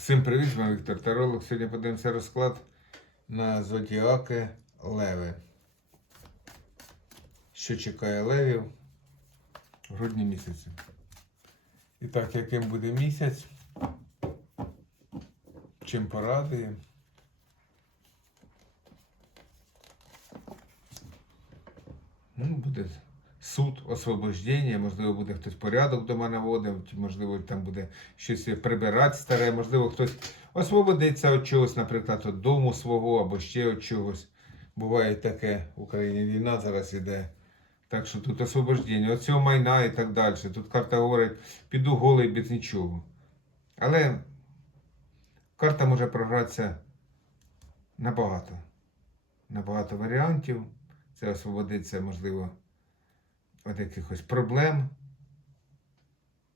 Всім привіт, з вами Віктор Таролог. Сьогодні подивимося розклад на зодіаки Леви. Що чекає Левів в грудні місяці. І так, яким буде місяць, чим порадує. Ну, буде суд, освобождення, можливо, буде хтось порядок дома наводив, можливо, там буде щось прибирати старе, можливо, хтось освободиться від чогось, наприклад, від дому свого або ще від чогось. Буває таке, в Україні війна зараз іде. Так що тут освобождення, от цього майна і так далі. Тут карта говорить, піду голий без нічого. Але карта може програтися набагато. Набагато варіантів. Це освободиться, можливо, від якихось проблем,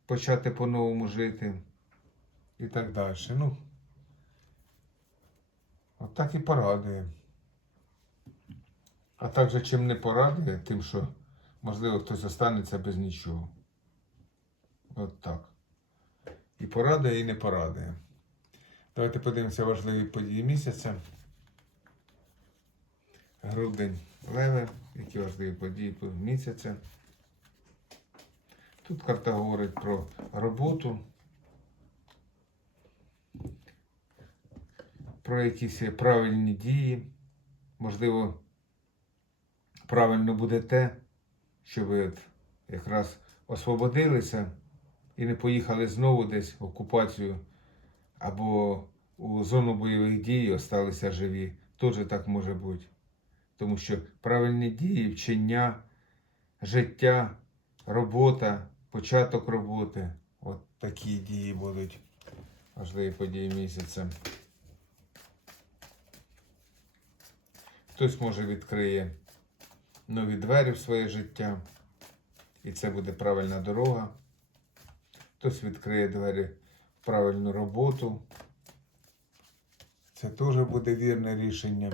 почати по-новому жити і так далі. Ну, от так і порадує. А також чим не порадує, тим, що, можливо, хтось останеться без нічого. От так. І порадує, і не порадує. Давайте подивимося важливі події місяця. Грудень леве, які важливі події місяця. Тут карта говорить про роботу, про якісь правильні дії. Можливо, правильно буде те, що ви якраз освободилися і не поїхали знову десь в окупацію або у зону бойових дій осталися живі. Теж так може бути. Тому що правильні дії, вчення, життя, робота, початок роботи от такі дії будуть важливі події місяця. Хтось може відкриє нові двері в своє життя, і це буде правильна дорога. Хтось відкриє двері в правильну роботу. Це теж буде вірне рішення.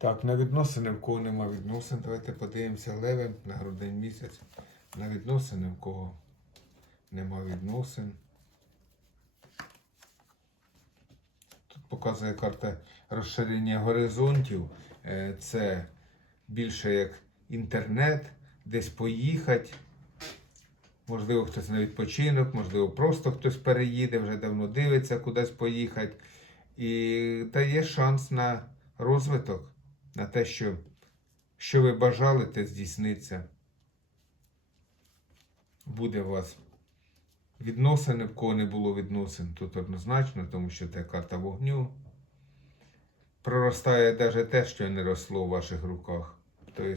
Так, на відносини в кого нема відносин. Давайте подивимося леве на грудень місяць. На відносини в кого нема відносин. Тут показує карта розширення горизонтів. Е, Це більше як інтернет, десь поїхати. Можливо, хтось на відпочинок, можливо, просто хтось переїде, вже давно дивиться кудись поїхати. І дає шанс на розвиток, на те, що, що ви бажали, те здійсниться. Буде у вас відносини, в кого не було відносин, тут однозначно, тому що це карта вогню. Проростає навіть те, що не росло в ваших руках. Тобто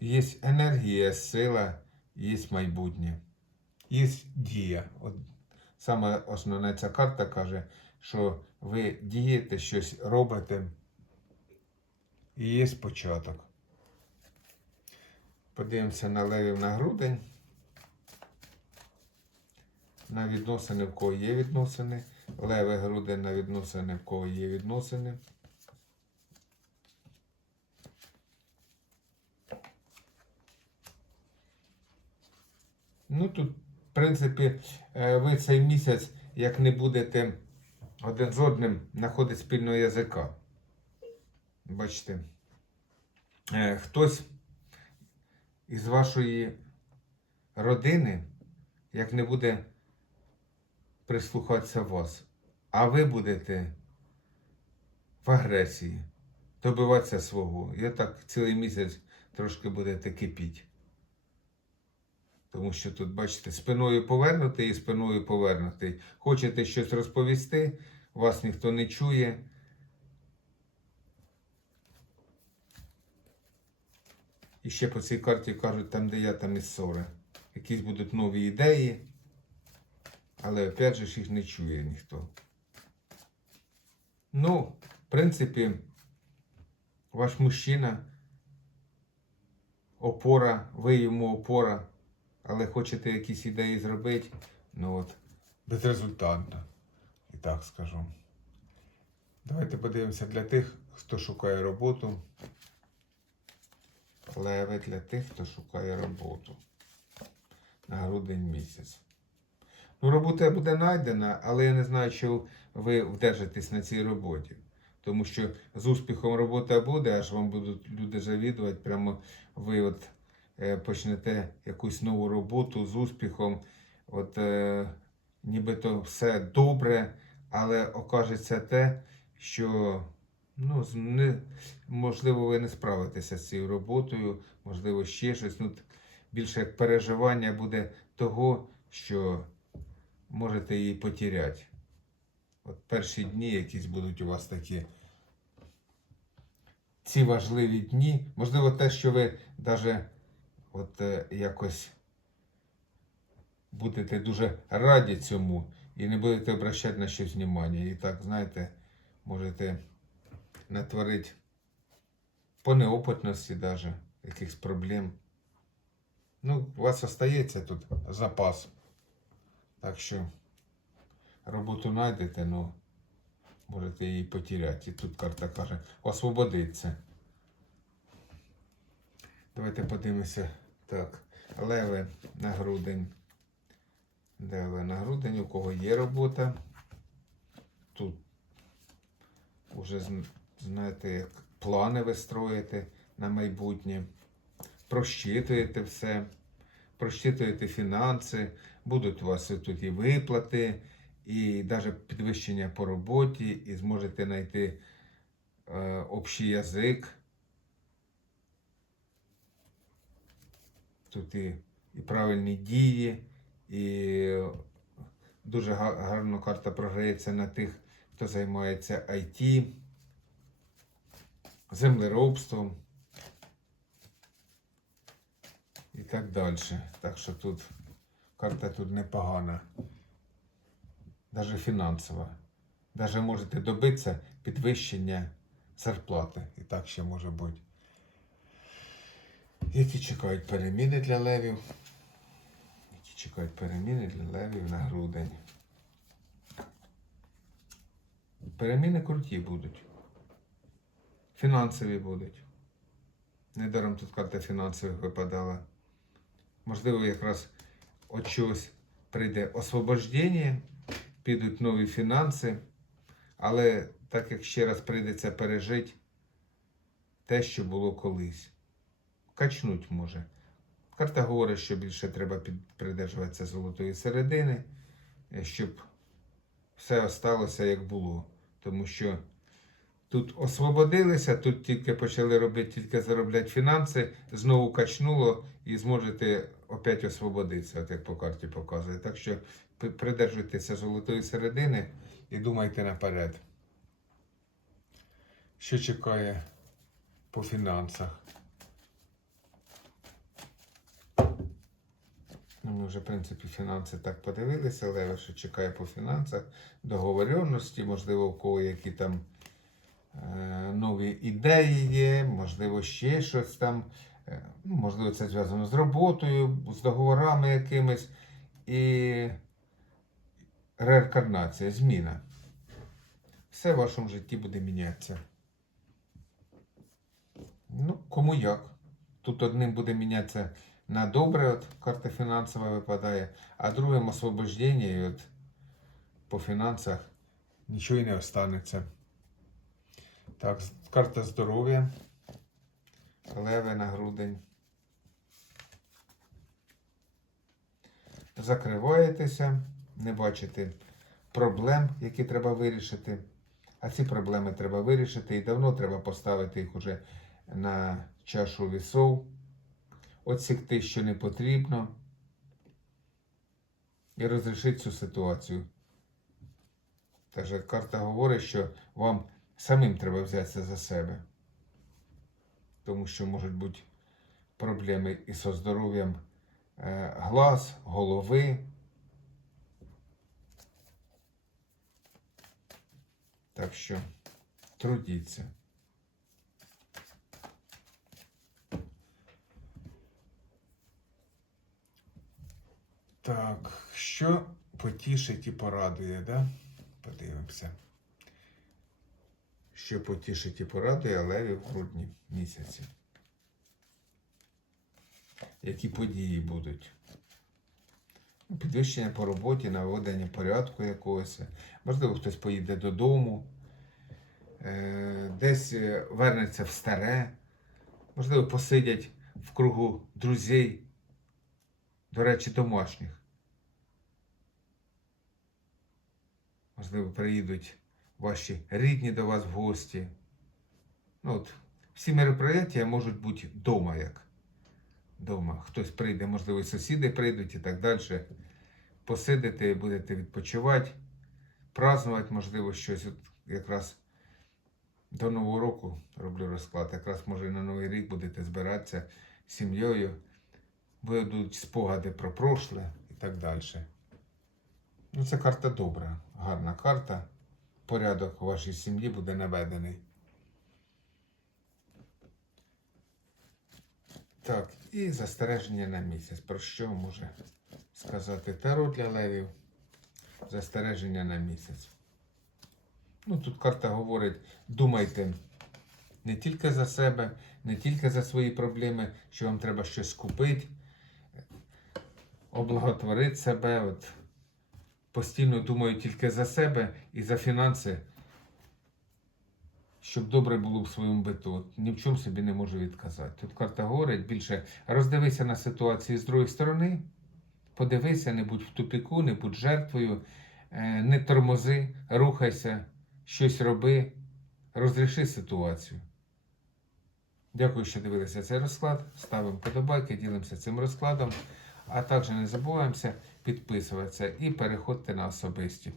є енергія, є сила, є майбутнє, є дія. От саме основна ця карта каже, що ви дієте, щось робите, і є початок. Подивимося на левів на грудень. На відносини, в кого є відносини. Леве грудень на відносини, в кого є відносини. Ну тут, в принципі, е, ви цей місяць, як не будете один з одним знаходити спільного язика. Бачите, е, хтось із вашої родини, як не буде прислухатися вас, а ви будете в агресії, добиватися свого. І так цілий місяць трошки будете кипіть. Тому що тут, бачите, спиною повернутий і спиною повернутий. Хочете щось розповісти, вас ніхто не чує. І ще по цій карті кажуть, там, де я, там і ссори. Якісь будуть нові ідеї, але опять же ж їх не чує ніхто. Ну, в принципі, ваш мужчина опора, ви йому опора але хочете якісь ідеї зробити, ну от, безрезультатно. І так скажу. Давайте подивимося для тих, хто шукає роботу. Леве для тих, хто шукає роботу на грудень місяць. Ну, робота буде знайдена, але я не знаю, чи ви вдержитесь на цій роботі. Тому що з успіхом робота буде, аж вам будуть люди завідувати, прямо ви от е, почнете якусь нову роботу з успіхом. От е, нібито все добре, але окажеться те, що ну, не, можливо, ви не справитеся з цією роботою, можливо, ще щось. Ну, більше як переживання буде того, що можете її потеряти. От перші дні якісь будуть у вас такі. Ці важливі дні, можливо, те, що ви навіть от е, якось будете дуже раді цьому і не будете обращати на щось внимання. І так, знаєте, можете натворити по неопитності даже якихось проблем. Ну, у вас остається тут запас. Так що роботу знайдете, ну можете її потеряти. І тут карта каже, освободиться. Давайте подивимося. Так, леви на грудень. Леви на грудень, у кого є робота. Тут уже знаєте, як плани ви строїте на майбутнє. Просчитуєте все, просчитуєте фінанси, будуть у вас тут і виплати, і навіть підвищення по роботі, і зможете знайти е, общий язик. Тут і, і правильні дії, і дуже га- гарно карта програється на тих, хто займається IT, землеробством і так далі. Так що тут карта тут непогана, навіть фінансова. Навіть можете добитися підвищення зарплати. І так ще може бути. Які чекають переміни для левів? Які чекають переміни для левів на грудень? Переміни круті будуть. Фінансові будуть. Недаром тут карта фінансових випадала. Можливо, якраз от чогось прийде освобождення, підуть нові фінанси, але так як ще раз прийдеться пережити те, що було колись. Качнуть може. Карта говорить, що більше треба придержуватися золотої середини, щоб все осталося як було. Тому що тут освободилися, тут тільки почали робити, тільки заробляти фінанси, знову качнуло і зможете опять освободитися, от як по карті показує. Так що придержуйтеся золотої середини і думайте наперед. Що чекає по фінансах? Ну, ми вже, в принципі, фінанси так подивилися, але що чекає по фінансах, договоренності, можливо, у кого які там нові ідеї є, можливо, ще щось там. Е, ну, можливо, це зв'язано з роботою, з договорами якимись. І реінкарнація, зміна. Все в вашому житті буде мінятися. Ну, кому як. Тут одним буде мінятися на добре, от карта фінансова випадає, а другим освобождення, і от по фінансах нічого і не останеться. Так, карта здоров'я. Леви на грудень. Закриваєтеся, не бачите проблем, які треба вирішити. А ці проблеми треба вирішити і давно треба поставити їх уже на чашу вісов, отсікти, що не потрібно, і розрішити цю ситуацію. Тож карта говорить, що вам самим треба взятися за себе. Тому що можуть бути проблеми і со здоров'ям е, глаз, голови. Так що трудіться. Так, що потішить і порадує, да? Подивимося. Що потішить і порадує Леві в грудні місяці. Які події будуть? підвищення по роботі, наведення порядку якогось. Можливо, хтось поїде додому, е, десь е, вернеться в старе, можливо, посидять в кругу друзей, до речі, домашніх. Можливо, приїдуть ваші рідні до вас в гості. Ну, от, всі мероприятия можуть бути вдома як. Дома. Хтось прийде, можливо, і сусіди прийдуть і так далі. Посидите, будете відпочивати, празднувати, можливо, щось. От якраз до Нового року роблю розклад. Якраз може на Новий рік будете збиратися з сім'єю, будуть спогади про прошле і так далі. Ну, це карта добра, гарна карта. Порядок у вашій сім'ї буде наведений. Так, і застереження на місяць. Про що може сказати Таро для левів? Застереження на місяць. Ну, тут карта говорить, думайте не тільки за себе, не тільки за свої проблеми, що вам треба щось купити, облаготворити себе. От, постійно думаю тільки за себе і за фінанси, щоб добре було в своєму биту. От ні в чому собі не можу відказати. Тут карта говорить більше роздивися на ситуацію з другої сторони, подивися, не будь в тупіку, не будь жертвою, е, не тормози, рухайся, щось роби, розріши ситуацію. Дякую, що дивилися цей розклад. Ставимо подобайки, ділимося цим розкладом. А також не забуваємося підписуватися і переходьте на особисті.